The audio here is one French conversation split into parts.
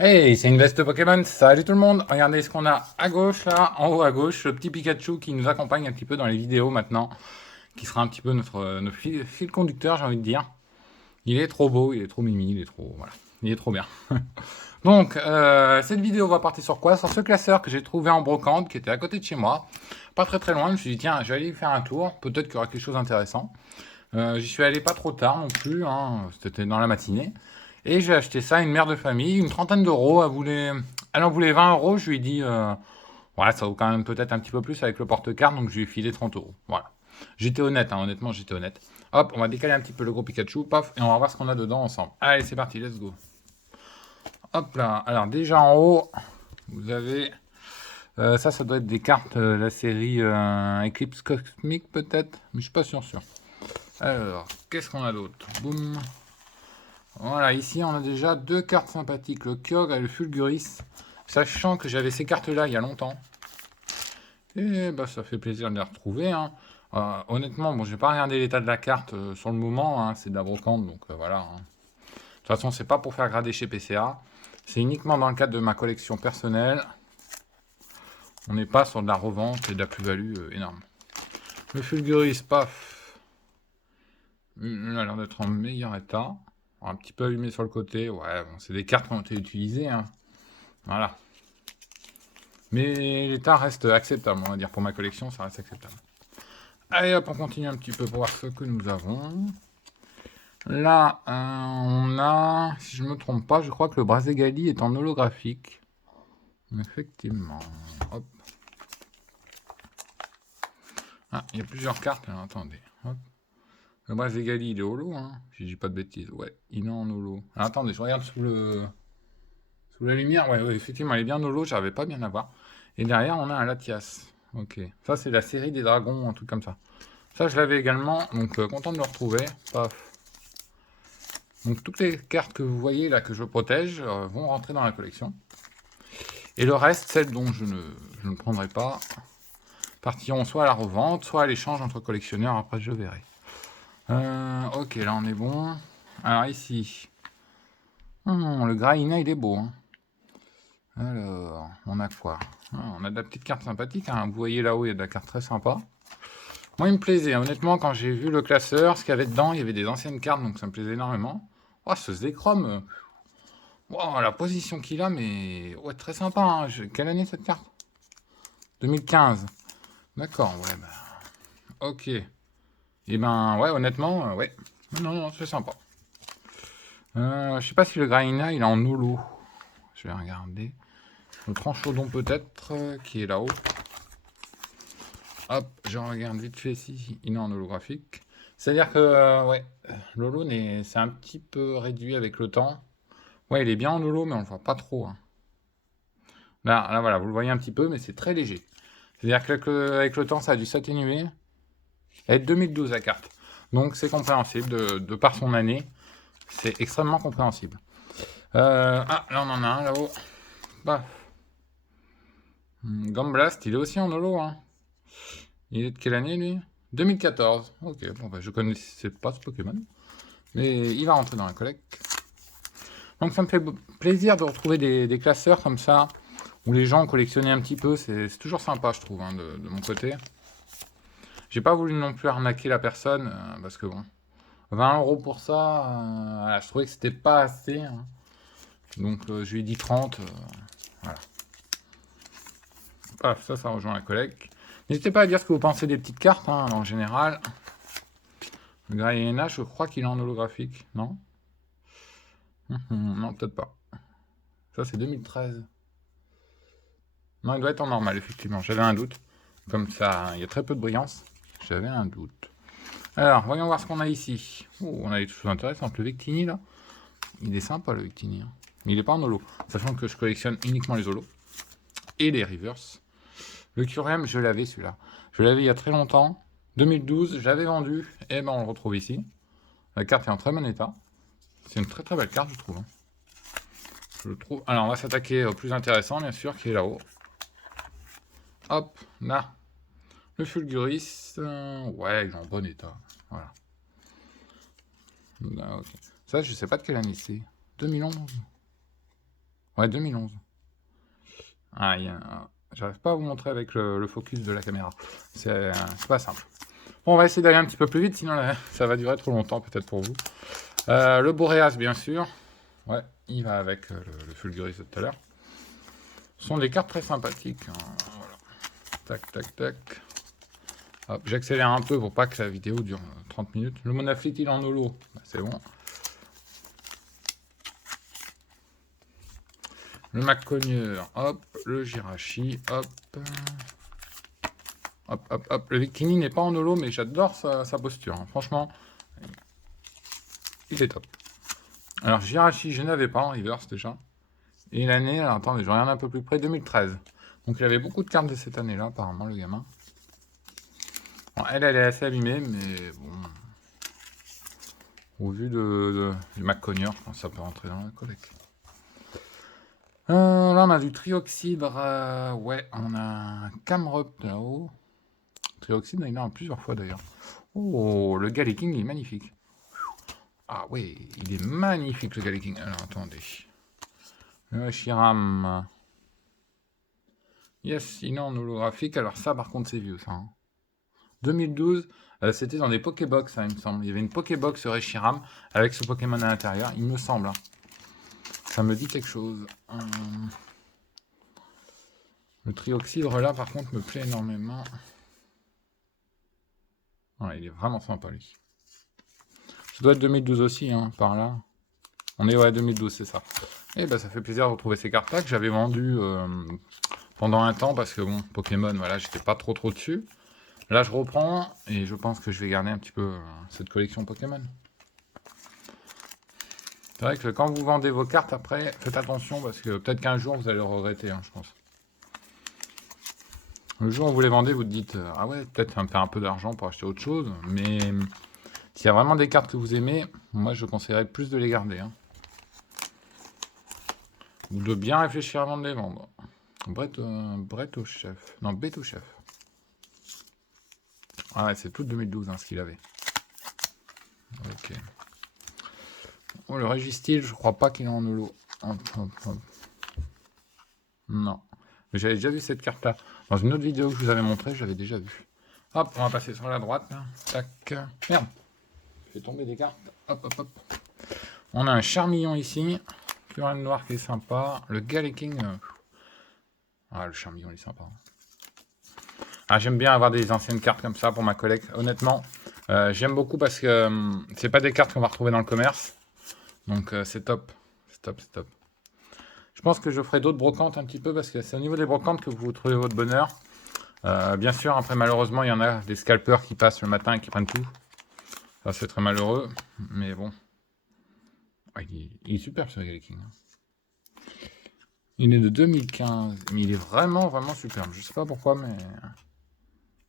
Hey, c'est une veste Pokémon. Salut tout le monde. Regardez ce qu'on a à gauche là, en haut à gauche, le petit Pikachu qui nous accompagne un petit peu dans les vidéos maintenant, qui sera un petit peu notre fil conducteur, j'ai envie de dire. Il est trop beau, il est trop mimi, il est trop voilà, il est trop bien. Donc cette vidéo va partir sur quoi? Sur ce classeur que j'ai trouvé en brocante, qui était à côté de chez moi, pas très très loin. Je me suis dit tiens, je vais aller y faire un tour. Peut-être qu'il y aura quelque chose d'intéressant. J'y suis allé pas trop tard non plus, hein, c'était dans la matinée. Et j'ai acheté ça à une mère de famille, une trentaine d'euros. Elle en voulait 20 euros. Je lui ai dit, ouais, ça vaut quand même peut-être un petit peu plus avec le porte-carte, donc je lui ai filé 30 euros. Voilà. J'étais honnête, hein, honnêtement, j'étais honnête. Hop, on va décaler un petit peu le gros Pikachu, paf, et on va voir ce qu'on a dedans ensemble. Allez, c'est parti, let's go. Hop là, alors déjà en haut, vous avez. Ça doit être des cartes, la série Eclipse Cosmic peut-être, mais je suis pas sûr. Alors, qu'est-ce qu'on a d'autre? Boum. Voilà, ici on a déjà deux cartes sympathiques, le Kyogre et le Fulguris, sachant que j'avais ces cartes-là il y a longtemps. Et bah ça fait plaisir de les retrouver, hein. Honnêtement, bon, j'ai pas regardé l'état de la carte sur le moment, hein, c'est de la brocante, donc voilà, hein. De toute façon, c'est pas pour faire grader chez PCA, c'est uniquement dans le cadre de ma collection personnelle. On n'est pas sur de la revente et de la plus-value énorme. Le Fulguris, paf, il a l'air d'être en meilleur état. Un petit peu allumé sur le côté, ouais, bon, c'est des cartes qui ont été utilisées, hein. Voilà. Mais l'état reste acceptable, on va dire. Pour ma collection, ça reste acceptable. Allez hop, on continue un petit peu pour voir ce que nous avons. Là, on a, si je ne me trompe pas, je crois que le Brazegali est en holographique. Effectivement. Hop. Ah, il y a plusieurs cartes, alors attendez. Hop. Le Brazegali, il est holo, hein, si je dis pas de bêtises. Ouais, il est en holo. Alors, attendez, je regarde sous la lumière. Ouais, ouais, effectivement, il est bien holo, j'arrivais pas bien à voir. Et derrière, on a un Latias. Ok. Ça, c'est la série des dragons, un truc comme ça. Ça, je l'avais également, donc content de le retrouver. Paf. Donc toutes les cartes que vous voyez là que je protège vont rentrer dans la collection. Et le reste, celles dont je ne prendrai pas, partiront soit à la revente, soit à l'échange entre collectionneurs, après je verrai. Ok, là on est bon. Alors ici, le Graina il est beau, hein. Alors, on a quoi? On a de la petite carte sympathique, hein. Vous voyez là-haut, il y a de la carte très sympa. Moi, il me plaisait, honnêtement, quand j'ai vu le classeur, ce qu'il y avait dedans, il y avait des anciennes cartes, donc ça me plaisait énormément. Oh, ce Zekrom, wow, la position qu'il a, mais ouais, très sympa, hein. Quelle année cette carte? 2015. D'accord, ouais, bah, ok. Et ben, ouais, honnêtement, ouais. Non, non, c'est sympa. Je sais pas si le Graina, il est en holo. Je vais regarder. Le Tranchodon peut-être, qui est là-haut. Hop, je regarde vite fait si il est en holographique. C'est-à-dire que, ouais, l'holo, c'est un petit peu réduit avec le temps. Ouais, il est bien en holo, mais on le voit pas trop, hein. Là, voilà, vous le voyez un petit peu, mais c'est très léger. C'est-à-dire qu'avec le temps, ça a dû s'atténuer. Elle est de 2012 la carte. Donc c'est compréhensible, de par son année, c'est extrêmement compréhensible. Ah, là on en a un là-haut. Bah. Gambblast, il est aussi en holo, hein. Il est de quelle année lui? 2014. Ok, bon bah je connaissais pas ce Pokémon. Mais il va rentrer dans la collecte. Donc ça me fait plaisir de retrouver des classeurs comme ça, où les gens collectionnaient un petit peu. C'est toujours sympa, je trouve, hein, de mon côté. J'ai pas voulu non plus arnaquer la personne, parce que bon, 20 euros pour ça, voilà, je trouvais que c'était pas assez, hein. Donc je lui ai dit 30. Voilà. Paf, ça rejoint la collecte. N'hésitez pas à dire ce que vous pensez des petites cartes, hein, en général. Le Grayena, je crois qu'il est en holographique, non? Non, peut-être pas. Ça, c'est 2013. Non, il doit être en normal, effectivement. J'avais un doute. Comme ça, il y a très peu de brillance. J'avais un doute. Alors, voyons voir ce qu'on a ici. Oh, on a des choses intéressantes. Le Victini, là. Il est sympa, le Victini, hein. Mais il n'est pas en holo. Sachant que je collectionne uniquement les holos. Et les reverse. Le Curem, je l'avais, celui-là. Je l'avais il y a très longtemps. 2012, j'avais vendu. Et ben, on le retrouve ici. La carte est en très bon état. C'est une très très belle carte, je trouve, hein. Je le trouve. Alors, on va s'attaquer au plus intéressant, bien sûr, qui est là-haut. Hop, là. Le Fulguris, ouais, il est en bon état. Voilà. Là, ok. Ça, je sais pas de quelle année c'est. 2011. Ouais, 2011. Ah, j'arrive pas à vous montrer avec le focus de la caméra. C'est pas simple. Bon, on va essayer d'aller un petit peu plus vite, sinon là, ça va durer trop longtemps peut-être pour vous. Le Boreas, bien sûr. Ouais, il va avec le Fulguris de tout à l'heure. Ce sont des cartes très sympathiques. Hein. Voilà. Tac, tac, tac. Hop, j'accélère un peu pour pas que la vidéo dure 30 minutes. Le Monaflit, il est en holo. Bah, c'est bon. Le Maccogneur, hop. Le Jirachi, hop. Hop, hop, hop. Le Victini n'est pas en holo, mais j'adore sa posture. Hein. Franchement, il est top. Alors, Jirachi, je n'avais pas en reverse déjà. Et l'année, alors attendez, je regarde un peu plus près, 2013. Donc il avait beaucoup de cartes de cette année-là, apparemment, le gamin. Bon, elle est assez abîmée, mais bon. Au vu du Maccogneur, je pense que ça peut rentrer dans la collecte. Là, on a du Trioxydre. Ouais, on a un Camrupt là-haut. Trioxydre, il en a plusieurs fois d'ailleurs. Oh, le Galaking, il est magnifique. Ah ouais, il est magnifique le Galaking. Alors attendez. Le Shiram. Yes, il est en holographique. Alors ça, par contre, c'est vieux ça. Hein. 2012, c'était dans des Pokébox, hein, il me semble. Il y avait une Pokébox Reshiram avec ce Pokémon à l'intérieur, il me semble. Hein. Ça me dit quelque chose. Le Trioxydre là, par contre, me plaît énormément. Ouais, il est vraiment sympa lui. Ça doit être 2012 aussi, hein, par là. On est ouais 2012, c'est ça. Et ben ça fait plaisir de retrouver ces cartes-là que j'avais vendues pendant un temps parce que bon, Pokémon, voilà, j'étais pas trop dessus. Là, je reprends et je pense que je vais garder un petit peu cette collection Pokémon. C'est vrai que quand vous vendez vos cartes après, faites attention parce que peut-être qu'un jour vous allez le regretter, hein, je pense. Le jour où vous les vendez, vous te dites ah ouais, peut-être ça me faire un peu d'argent pour acheter autre chose, mais s'il y a vraiment des cartes que vous aimez, moi je conseillerais plus de les garder. Hein. Ou de bien réfléchir avant de les vendre. Brett au chef. Non, Bête au chef. Ah ouais, c'est tout 2012 hein, ce qu'il avait. Ok. Oh, le Régistil, je crois pas qu'il est en holo. Hop, hop, hop. Non. Mais j'avais déjà vu cette carte-là. Dans une autre vidéo que je vous avais montré, je l'avais déjà vu. Hop, on va passer sur la droite. Là. Tac. Merde. Je fais tomber des cartes. Hop, hop, hop. On a un Charmillon ici. Purine Noir qui est sympa. Le Galaking. Ah, le Charmillon, il est sympa. Ah, j'aime bien avoir des anciennes cartes comme ça pour ma collecte. Honnêtement, j'aime beaucoup parce que c'est pas des cartes qu'on va retrouver dans le commerce. Donc c'est top. C'est top, c'est top. Je pense que je ferai d'autres brocantes un petit peu parce que c'est au niveau des brocantes que vous trouvez votre bonheur. Bien sûr, après malheureusement, il y en a des scalpers qui passent le matin et qui prennent tout. Ça c'est très malheureux, mais bon. Ah, il est super ce Galaking. Il est de 2015, mais il est vraiment vraiment superbe. Je sais pas pourquoi, mais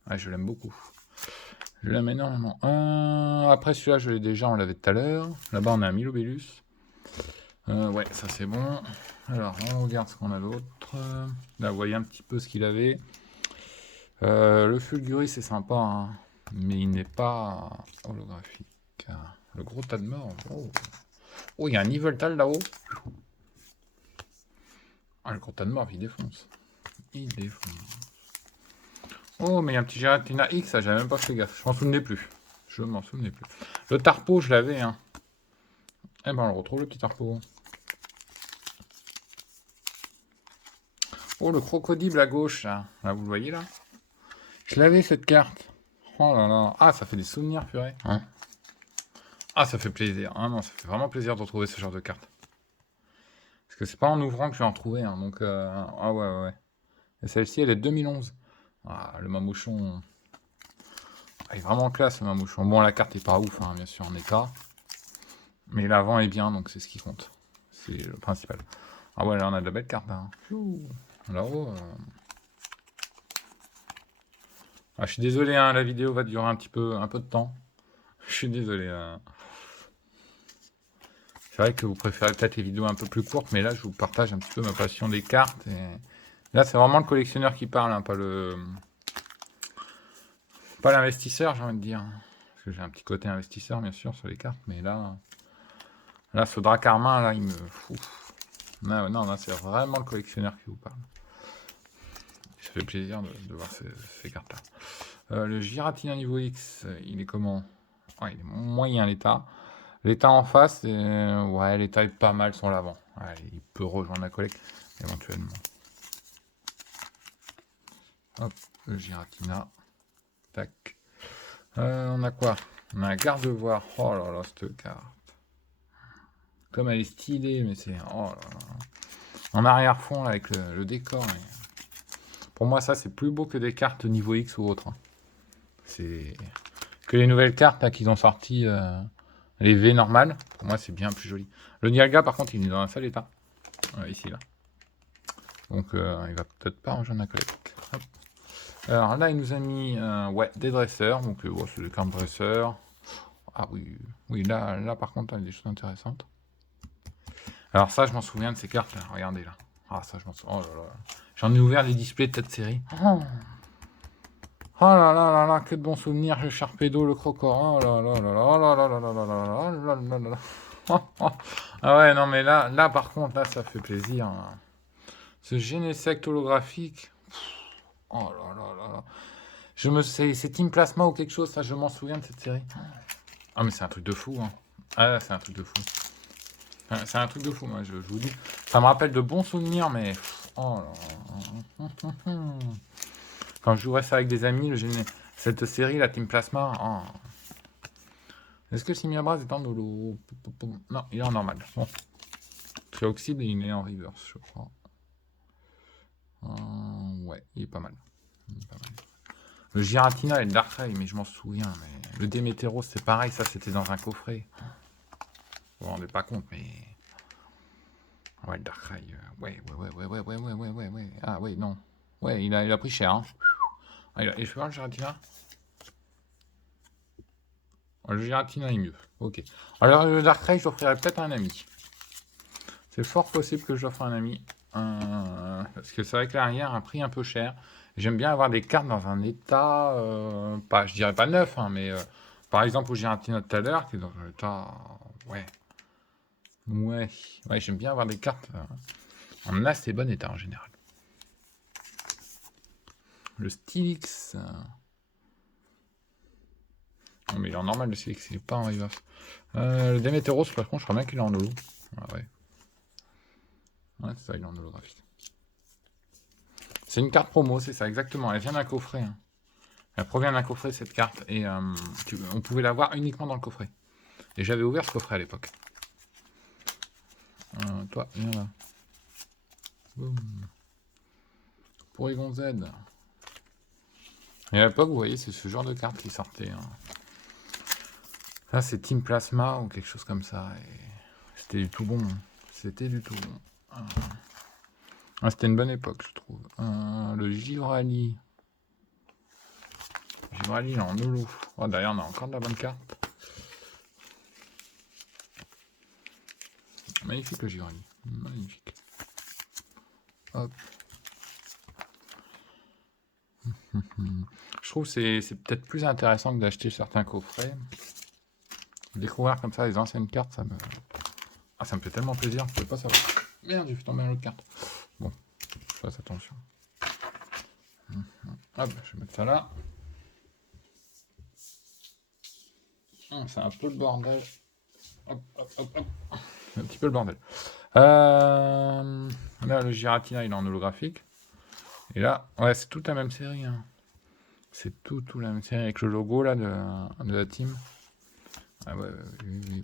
ouais, je l'aime beaucoup. Je l'aime énormément. Après celui-là, je l'ai déjà, on l'avait tout à l'heure. Là-bas, on a un Milobellus. Ouais, ça c'est bon. Alors, on regarde ce qu'on a d'autre. Là, vous voyez un petit peu ce qu'il avait. Le Fulguris, c'est sympa, hein, mais il n'est pas holographique. Le gros tas de mort. Oh, oh il y a un Yveltal là-haut. Ah, le gros tas de mort, il défonce. Il défonce. Oh, mais il y a un petit Giratina X, ça, j'avais même pas fait gaffe. Je m'en souvenais plus. Je m'en souvenais plus. Le Tarpo, je l'avais, hein. Eh ben, on le retrouve, le petit Tarpo. Oh, le crocodile à gauche, là. Là, vous le voyez, là? Je l'avais, cette carte. Oh là là. Ah, ça fait des souvenirs, purée. Hein, ah, ça fait plaisir. Ah non, ça fait vraiment plaisir de retrouver ce genre de carte. Parce que c'est pas en ouvrant que je vais en retrouver. Hein, donc, ah ouais, ouais, ouais. Et celle-ci, elle est de 2011. Ah, le mamouchon. Ah, il est vraiment classe, le mamouchon. Bon, la carte est pas ouf, hein, bien sûr, en état. Mais l'avant est bien, donc c'est ce qui compte. C'est le principal. Ah ouais, là, on a de la belle carte. Hein. Là-haut. Ah, je suis désolé, hein, la vidéo va durer un peu de temps. Je suis désolé. C'est vrai que vous préférez peut-être les vidéos un peu plus courtes, mais là, je vous partage un petit peu ma passion des cartes. Et là, c'est vraiment le collectionneur qui parle, hein, pas l'investisseur, j'ai envie de dire. Parce que j'ai un petit côté investisseur, bien sûr, sur les cartes, mais là ce Dracarmin, là, il me fout. Non, non, là, c'est vraiment le collectionneur qui vous parle. Ça fait plaisir de voir ces cartes-là. Le Giratina niveau X, il est comment? Ouais, il est moyen l'état. L'état en face, ouais, l'état est pas mal sur l'avant. Ouais, il peut rejoindre la collecte éventuellement. Hop, le Giratina. Tac. On a quoi? On a un garde-voir. Oh là là, cette carte. Comme elle est stylée, mais c'est... Oh là là. En arrière-fond, là, avec le décor. Mais... Pour moi, ça, c'est plus beau que des cartes niveau X ou autre. Hein. C'est... Que les nouvelles cartes là, qu'ils ont sorties, les V normales. Pour moi, c'est bien plus joli. Le Niaga, par contre, il est dans un sale état. Ici, là. Donc, il va peut-être pas rejoindre la collecte. Hop. Alors là, il nous a mis ouais, des dresseurs. Donc, c'est des cartes dresseurs. Ah oui, oui là, par contre, il y a des choses intéressantes. Alors ça, je m'en souviens de ces cartes là. Regardez là. Ah ça, je m'en souviens. Oh là là. J'en ai ouvert les displays de cette série. Oh, oh là là là là, que de bons souvenirs. Le Sharpedo, le Crocodile. Oh là là là là. Oh là là là là là là là là là là. Oh, oh. Ah ouais, non mais là par contre, là, ça fait plaisir. Hein. Ce Genesect holographique. Oh là là là là. C'est Team Plasma ou quelque chose, ça, je m'en souviens de cette série. Ah mais c'est un truc de fou. Hein. Ah c'est un truc de fou. C'est un truc de fou, moi, je vous dis. Ça me rappelle de bons souvenirs, mais... Oh là là. Quand je jouerais ça avec des amis, cette série, la Team Plasma... Oh. Est-ce que Simiabras est en holo? Non, il est en normal. Bon. Trioxide, il est en reverse, je crois. Ouais, il est pas mal. Le Giratina et le Darkrai, mais je m'en souviens. Mais... Le Démétéros, c'est pareil, ça, c'était dans un coffret. Vous vous rendez pas compte, mais... Ouais, le Darkrai, ouais. Ah, ouais, non. Ouais, il a pris cher, hein. Ah, et je peux voir le Giratina? Le Giratina est mieux. Ok. Alors, le Darkrai, je l'offrirai peut-être à un ami. C'est fort possible que je l'offre à un ami. Parce que c'est vrai que l'arrière a un prix un peu cher. J'aime bien avoir des cartes dans un état... pas, je dirais pas neuf, hein, mais... par exemple, au Giratina tout à l'heure, qui est dans un état... Ouais. Ouais, j'aime bien avoir des cartes en assez bon état en général. Le Stylix. Non, mais il est en normal le Stylix, il n'est pas en reverse. Le Démétéros, par contre, je crois bien qu'il est en holo. Ah ouais. Ouais, c'est ça, il est en holographique. C'est une carte promo, c'est ça, exactement. Elle vient d'un coffret. Hein. Elle provient d'un coffret, cette carte. Et on pouvait la voir uniquement dans le coffret. Et j'avais ouvert ce coffret à l'époque. Toi, viens là. Boum. Porygon Z. Et à l'époque, vous voyez, c'est ce genre de carte qui sortait. Hein. Là, c'est Team Plasma ou quelque chose comme ça. Et c'était du tout bon. C'était du tout bon. C'était une bonne époque, je trouve. Le Givrali. Givrali, en holo. Oh, d'ailleurs, on a encore de la bonne carte. Magnifique le Givrali. Magnifique. Hop. Je trouve que c'est peut-être plus intéressant que d'acheter certains coffrets. Découvrir comme ça les anciennes cartes, ça me... Ah, ça me fait tellement plaisir, je ne peux pas savoir. Merde, j'ai fait tomber une autre carte. Bon, je fasse attention. Hop, je vais mettre ça là. C'est un peu le bordel. Hop. Un petit peu le bordel. Là, le Giratina, il est en holographique. Et là, ouais, c'est toute la même série. Hein. C'est tout la même série avec le logo là de la team. Ah ouais,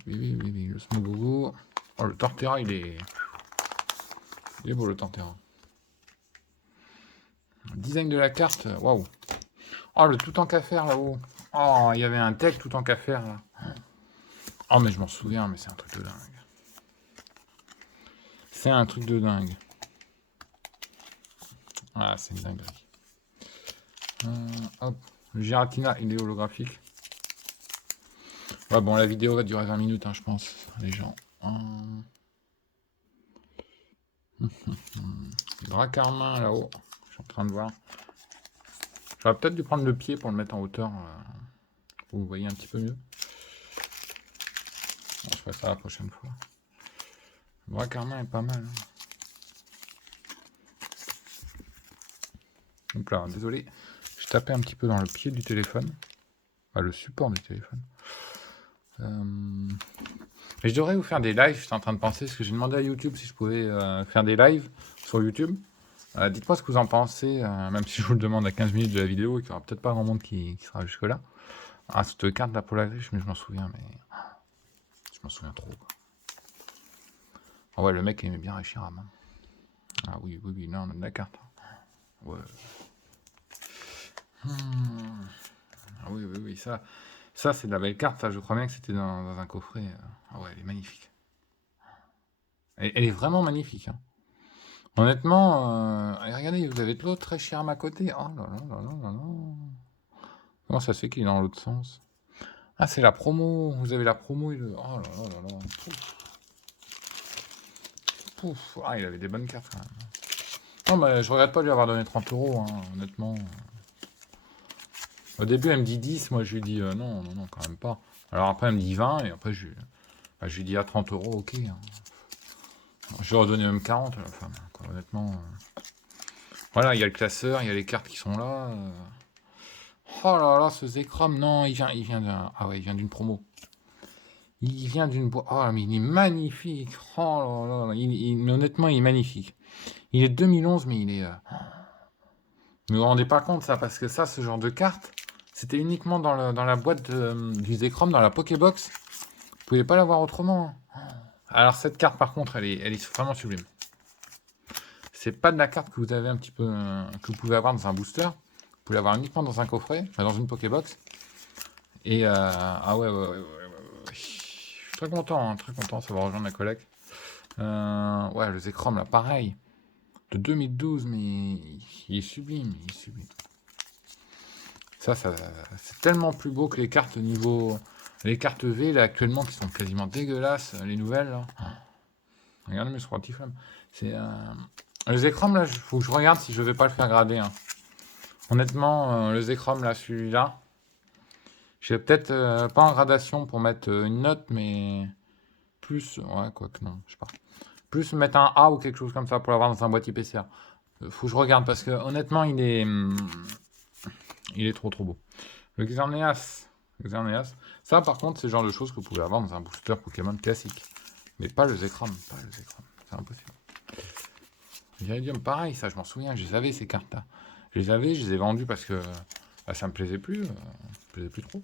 oui, le Smogogo. Oh, le Torterra, il est beau le Torterra. Le design de la carte, waouh. Oh, le tout en café là-haut. Oh, il y avait un deck tout en café là. Oh, mais je m'en souviens, mais c'est un truc de dingue. C'est un truc de dingue. Ah, c'est une dinguerie. Hop, le Giratina, il est holographique. Ouais, bon, la vidéo va durer 20 minutes, hein, je pense, les gens. Dracarmin là-haut, je suis en train de voir. J'aurais peut-être dû prendre le pied pour le mettre en hauteur, pour que vous voyez un petit peu mieux. Bon, je ferai ça la prochaine fois. Dracarmin est pas mal. Hein. Donc là, désolé, je tapais un petit peu dans le pied du téléphone. Le support du téléphone. Mais je devrais vous faire des lives, j'étais en train de penser, parce que j'ai demandé à YouTube si je pouvais faire des lives sur YouTube. Dites-moi ce que vous en pensez, même si je vous le demande à 15 minutes de la vidéo et qu'il n'y aura peut-être pas grand monde qui sera jusque-là. Cette carte là pour la griffe, mais je m'en souviens, je m'en souviens trop. Quoi. Ah ouais, le mec aimait bien Reshiram. Ah oui, là on a de la carte. Ouais. Ah oui, ça c'est de la belle carte, ça je crois bien que c'était dans un coffret. Ah ouais, elle est magnifique. Elle est vraiment magnifique. Hein. Honnêtement, regardez, vous avez de l'autre Reshiram à côté. Oh là là là là là là. Comment ça se fait qu'il est dans l'autre sens? Ah, c'est la promo. Vous avez la promo et le. Oh là là là là. Pouf. Ah, il avait des bonnes cartes quand même. Non, mais je regrette pas de lui avoir donné 30 €, hein, honnêtement. Au début, elle me dit 10, moi je lui dis non, quand même pas. Alors après, elle me dit 20, et après, je lui dis à 30 €, ok. Hein. Je lui ai redonné même 40 à la femme, quoi, honnêtement. Voilà, il y a le classeur, il y a les cartes qui sont là. Oh là là, ce Zekrom, non, il vient d'un. Ah ouais, il vient d'une promo. Il vient d'une boîte. Oh, mais il est magnifique. Oh là là, mais honnêtement, il est magnifique. Il est 2011, mais il est. Mais vous vous rendez pas compte, ça, parce que ça, ce genre de carte, c'était uniquement dans la boîte du Zekrom, dans la Pokébox. Vous pouvez pas l'avoir autrement. Hein. Alors, cette carte, par contre, elle est vraiment sublime. C'est pas de la carte que vous avez un petit peu. Que vous pouvez avoir dans un booster. Vous pouvez l'avoir uniquement dans un coffret, enfin, dans une Pokébox. Et. Ah ouais. Je suis très content, ça va rejoindre la collecte. Ouais, le Zekrom, là, pareil. De 2012, mais il est sublime, Ça, c'est tellement plus beau que les cartes niveau... Les cartes V, là, actuellement, qui sont quasiment dégueulasses, les nouvelles, là. Regardez mes sportifs, c'est... Le Zekrom, là, il faut que je regarde si je vais pas le faire grader. Hein. Honnêtement, le Zekrom, là, celui-là, je vais peut-être pas en gradation pour mettre une note, mais plus... Ouais, quoi que non, je sais pas. Plus mettre un A ou quelque chose comme ça pour l'avoir dans un boîtier PCR. Faut que je regarde parce que honnêtement, il est trop beau. Le Xerneas. Ça, par contre, c'est le genre de choses que vous pouvez avoir dans un booster Pokémon classique. Mais pas le Zekrom. C'est impossible. Viridium, pareil, ça, je m'en souviens. Je les avais, ces cartes-là. Je les ai vendues parce que ça me plaisait plus. Ça me plaisait plus trop.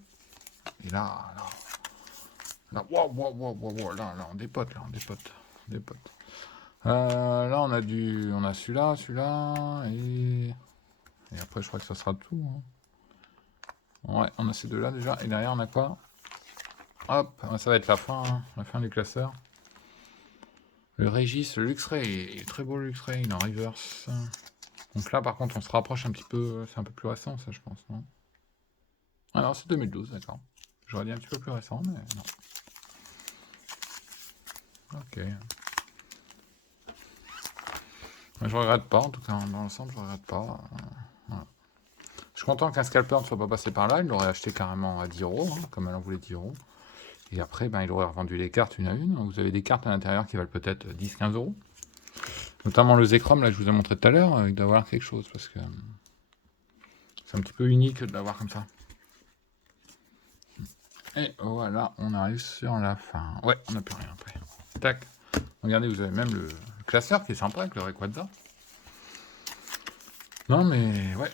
Et là, wow, là, on dépote. Là, on a celui-là, et après, je crois que ça sera tout. Hein. Ouais, on a ces deux-là déjà. Et derrière, on a quoi? Hop, ça va être la fin du classeur. Le Régis, le Luxray, il est très beau le Luxray, il est en reverse. Donc là, par contre, on se rapproche un petit peu. C'est un peu plus récent, ça, je pense, non? Ah non, c'est 2012, d'accord. J'aurais dit un petit peu plus récent, mais non. Ok. Je regrette pas, en tout cas, dans l'ensemble, je regrette pas. Voilà. Je suis content qu'un scalper ne soit pas passé par là, il l'aurait acheté carrément à 10 €, hein, comme elle en voulait 10 €. Et après, il aurait revendu les cartes une à une. Vous avez des cartes à l'intérieur qui valent peut-être 10-15 €. Notamment le Zekrom, là, je vous ai montré tout à l'heure, il doit avoir quelque chose, parce que c'est un petit peu unique de l'avoir comme ça. Et voilà, on arrive sur la fin. Ouais, on n'a plus rien après. Tac. Regardez, vous avez même le classeur qui est sympa avec le Rayquaza. Non, mais ouais,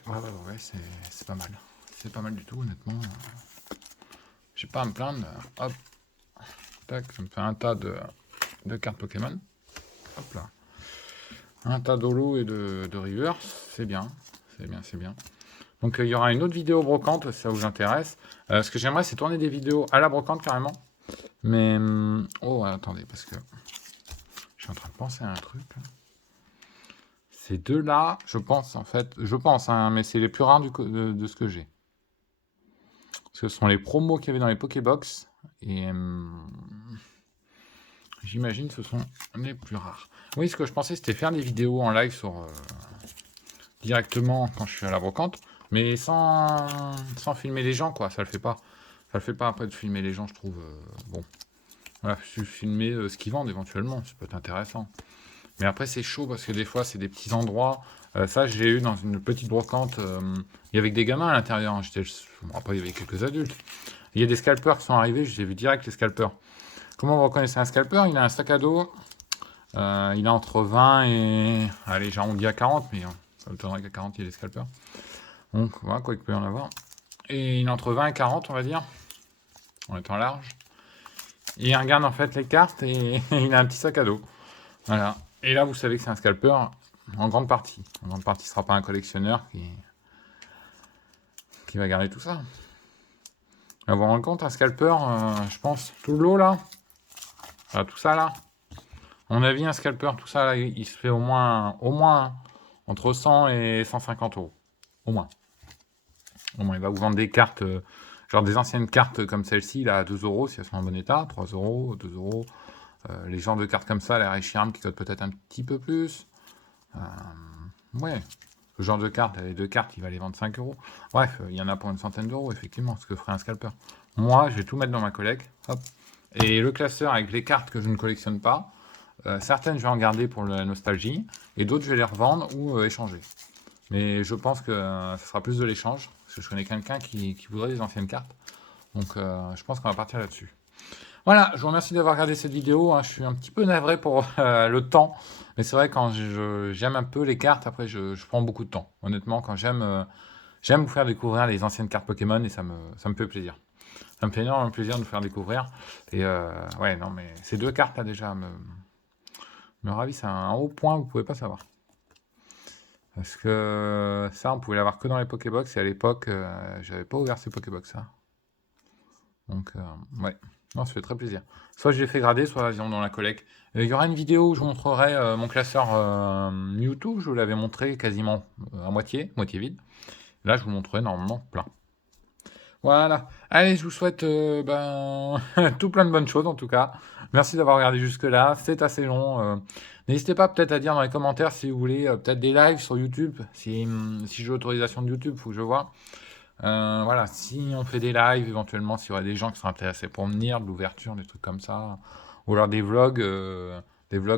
c'est pas mal. C'est pas mal du tout, honnêtement. J'ai pas à me plaindre. Hop. Tac, ça me fait un tas de cartes Pokémon. Hop là. Un tas d'holo et de rivers. C'est bien. Donc il y aura une autre vidéo brocante si ça vous intéresse. Ce que j'aimerais, c'est tourner des vidéos à la brocante carrément. Mais... oh, attendez, parce que... je suis en train de penser à un truc. Ces deux-là, je pense, hein, mais c'est les plus rares de ce que j'ai. Ce sont les promos qu'il y avait dans les Pokébox. Et j'imagine que ce sont les plus rares. Oui, ce que je pensais, c'était faire des vidéos en live sur directement quand je suis à la brocante, mais sans filmer les gens, quoi. Ça le fait pas. Ça le fait pas après de filmer les gens, je trouve. Bon. Voilà, filmer ce qu'ils vendent éventuellement, ça peut être intéressant. Mais après, c'est chaud parce que des fois, c'est des petits endroits. Ça, j'ai eu dans une petite brocante. Il y avait que des gamins à l'intérieur, hein. Bon, après, il y avait quelques adultes. Il y a des scalpers qui sont arrivés, je les ai vus direct, les scalpers. Comment vous reconnaissez un scalper? Il a un sac à dos. Il a entre 20 et... Allez, j'arrondis à 40, mais ça me m'étonnerait qu'à 40, il y ait des scalpers. Donc, voilà, quoi qu'il peut y en avoir. Et il est entre 20 et 40, on va dire, en étant large. Il regarde en fait les cartes et il a un petit sac à dos. Voilà. Et là, vous savez que c'est un scalper en grande partie. En grande partie, ce ne sera pas un collectionneur qui va garder tout ça. Là, vous vous rendez compte, un scalper, je pense, tout le lot là, voilà, tout ça là, à mon avis, un scalper, tout ça là, il se fait au moins entre 100 et 150 euros. Au moins. Au moins, il va vous vendre des cartes, genre des anciennes cartes comme celle-ci, là, à 2 euros si elles sont en bon état, 3 euros, 2 euros. Les genres de cartes comme ça, la Reshiram qui coûte peut-être un petit peu plus. Ouais, ce genre de cartes, les deux cartes, il va les vendre 5 euros. Bref, il y en a pour une centaine d'euros, effectivement, ce que ferait un scalper. Moi, je vais tout mettre dans ma collecte. Hop. Et le classeur avec les cartes que je ne collectionne pas, certaines je vais en garder pour la nostalgie, et d'autres je vais les revendre ou échanger. Mais je pense que ce sera plus de l'échange, parce que je connais quelqu'un qui voudrait des anciennes cartes. Donc je pense qu'on va partir là-dessus. Voilà, je vous remercie d'avoir regardé cette vidéo, hein. Je suis un petit peu navré pour le temps, mais c'est vrai quand j'aime un peu les cartes, après je prends beaucoup de temps. Honnêtement, quand j'aime vous faire découvrir les anciennes cartes Pokémon et ça me fait plaisir. Ça me fait énormément plaisir de vous faire découvrir. Et ouais, non, mais ces deux cartes là déjà me ravissent à un haut point, vous pouvez pas savoir. Parce que ça, on pouvait l'avoir que dans les Pokébox, et à l'époque, j'avais pas ouvert ces Pokébox, ça. Donc, ouais. Non, ça fait très plaisir. Soit je les fais grader, soit ils ont dans la collecte. Il y aura une vidéo où je vous montrerai mon classeur Mewtwo. Je vous l'avais montré quasiment à moitié, moitié vide. Là, je vous montrerai normalement plein. Voilà. Allez, je vous souhaite tout plein de bonnes choses en tout cas. Merci d'avoir regardé jusque-là. C'est assez long. N'hésitez pas peut-être à dire dans les commentaires si vous voulez peut-être des lives sur YouTube. Si j'ai l'autorisation de YouTube, il faut que je vois. Voilà, si on fait des lives, éventuellement, s'il y aurait des gens qui seraient intéressés pour venir, de l'ouverture, des trucs comme ça, ou alors des vlogs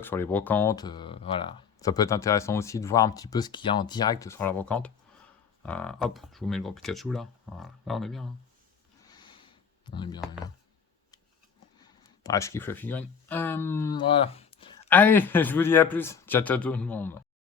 sur les brocantes, voilà. Ça peut être intéressant aussi de voir un petit peu ce qu'il y a en direct sur la brocante. Hop, je vous mets le gros Pikachu là. Voilà. Là, on est bien, hein. On est bien, on est bien. Ah, je kiffe la figurine. Voilà. Allez, je vous dis à plus. Ciao, ciao tout le monde.